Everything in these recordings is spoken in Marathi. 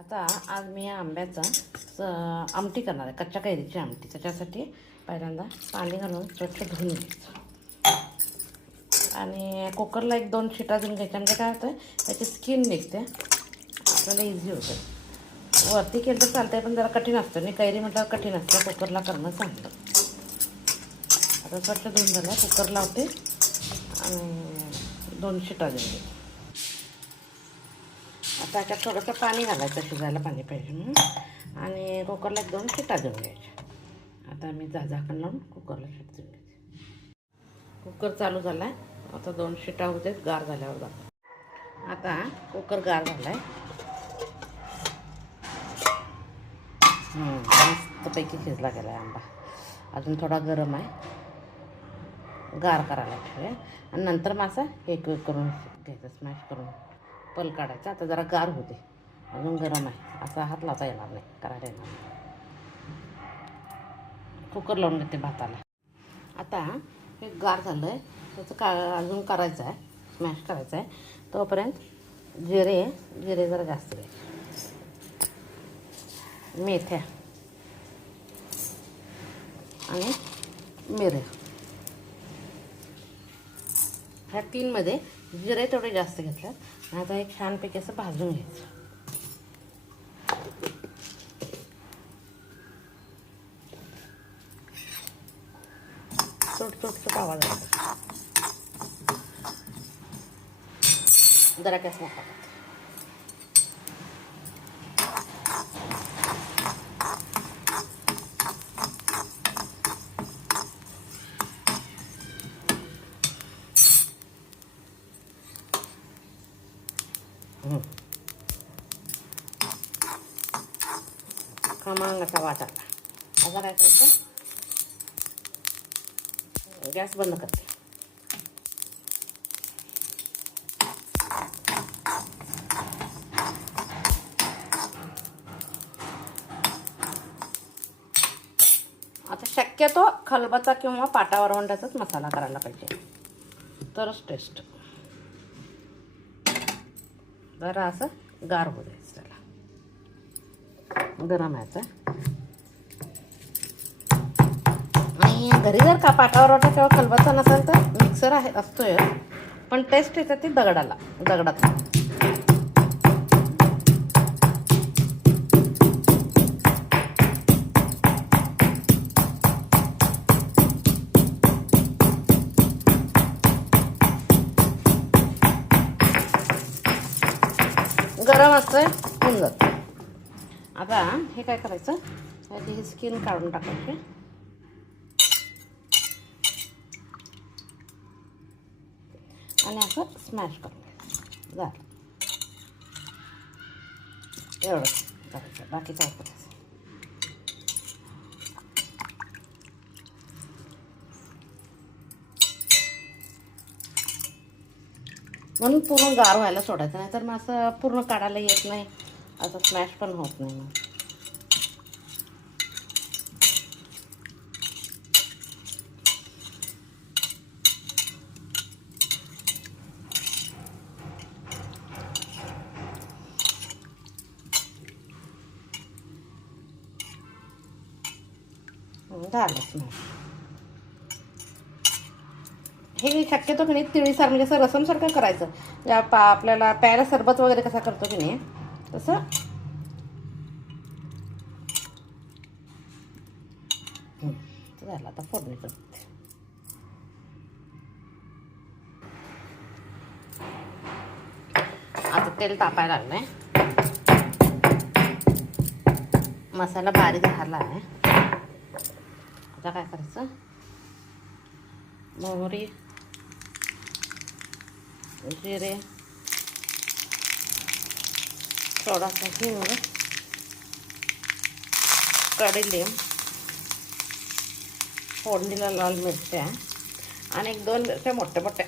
आता आज मी या आंब्याचा आमटी करणार आहे, कच्च्या कैरीची आमटी. त्याच्यासाठी पहिल्यांदा पाणी घालून स्वच्छ धुवून घ्यायचं आणि कुकरला 1-2 शिटा देऊन घ्यायच्या. म्हणजे काय होतं, त्याची स्किन निघते, आपल्याला इझी होतं. वरती केलं तर चालतंय, पण जरा कठीण असतं. मी कैरी म्हटल्यावर कठीण असतं, कुकरला करणं चांगलं. आता स्वच्छ धुवून झालं, कुकर लावते आणि 2 शिटा देऊन घेते. आता त्याच्यात थोडंसं पाणी घालायचं, शिजायला पाणी पाहिजे म्हणून, आणि कुकरला 1-2 शिटा देऊन घ्यायच्या. आता मी झाकण लावून कुकरला शिट्टी देऊन घ्यायची. कुकर चालू झाला आहे. आता 2 शिटा होते, गार झाल्यावर जातो. आता कुकर गार झाला आहे, मस्तपैकी शिजला गेला आहे आंबा. अजून थोडा गरम आहे, गार करायला ठेवूया आणि नंतर मासा एक करून घ्यायचं, स्मॅश करून पल काढायचा. आता जरा गार होते, अजून गरम आहे, असा हात लावता येणार नाही, करायला येणार नाही. कुकर लावून घेते भाताला. आता हे गार झालं आहे, त्याचं अजून करायचं आहे, स्मॅश करायचं आहे. तोपर्यंत जिरे जरा जास्त घ्यायचे, मेथ्या आणि मिरे. ह्या 3मध्ये जिरे थोडे जास्त घेतल्यात. आता एक छानपैकी असं भाजून घ्यायचं. छोट आवाज येतो, जरा गॅस मोठा. खमंग असा वाटा. आता काय करायचं, गॅस बंद करते. आता शक्यतो खलबत्ता किंवा पाटा वरवंट्याचाच मसाला करायला पाहिजे, तरच टेस्ट. जरा असं गार होऊ द्यायचं, त्याला गरम यायचं. आणि घरी जर का पाटा वरवंटा किंवा खलबत्ता नसेल तर मिक्सर असतोय, पण टेस्ट येते ती दगडात. गरम असतोय, होऊन जातं. आता हे काय करायचं, त्याची ही स्किन काढून टाकायची आणि असं स्मॅश करून घ्यायचं. झालं, एवढंच करायचं, बाकीचं करायचं. म्हणून पूर्ण गार व्हायला सोडायचं, नाही तर मग असं पूर्ण काढायला येत नाही, असं स्मॅश पण होत नाही. मग झालं स्मॅश. हे शक्यतो की नाही तिळीसार, म्हणजे असं रसमसारखं करायचं. आपल्याला प्यायला सरबत वगैरे कसा करतो की नाही, तसं. झालं. आता फोडणी करते. आता तेल तापायला लागलंय, मसाला बारीक झाला आहे. आता काय करायचं, मोहरी, जिरे, थोडासा हिंग, कढीलिंब, फोडणीला लाल मिरच्या आणि 1-2 अशा मोठ्या घातल्या.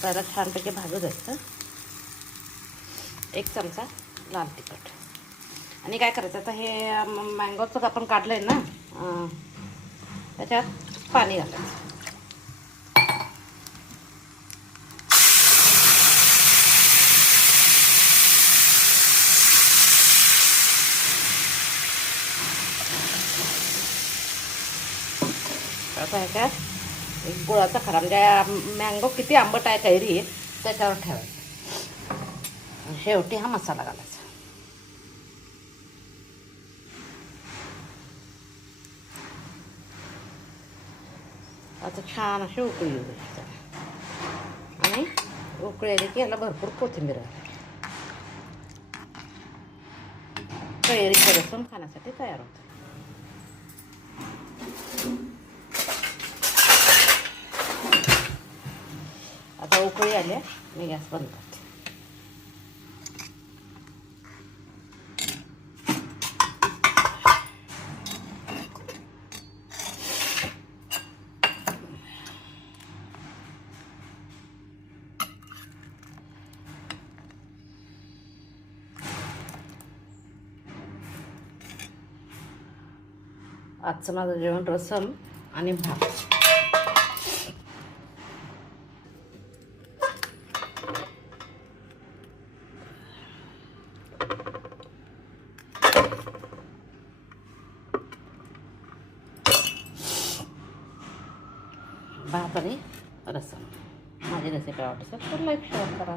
त्याला छानपैकी भाजू द्यायचं. 1 चमचा लाल तिखट. आणि काय करायचं, आता हे मँगोचं आपण काढलंय ना, त्याच्यात पाणी घालायचं. आता आहे का एक गुळाचा खडा म्हणजे मँगो किती आंबट आहे कैरी त्याच्यावर ठेवायचं. शेवटी हा मसाला घालायचा. आता छान अशी उकळी येऊ द्यायची आणि उकळी आली की याला भरपूर कोथिंबीर घालायची. कैरीचं रसम खाण्यासाठी तयार होतं. आता उकळी आल्या मी गॅस बंद करते. आजचं माझं जेवण रसम आणि भात. भात आणि रसम. माझी रेसिपी आवडते तर लाईक शेअर करा.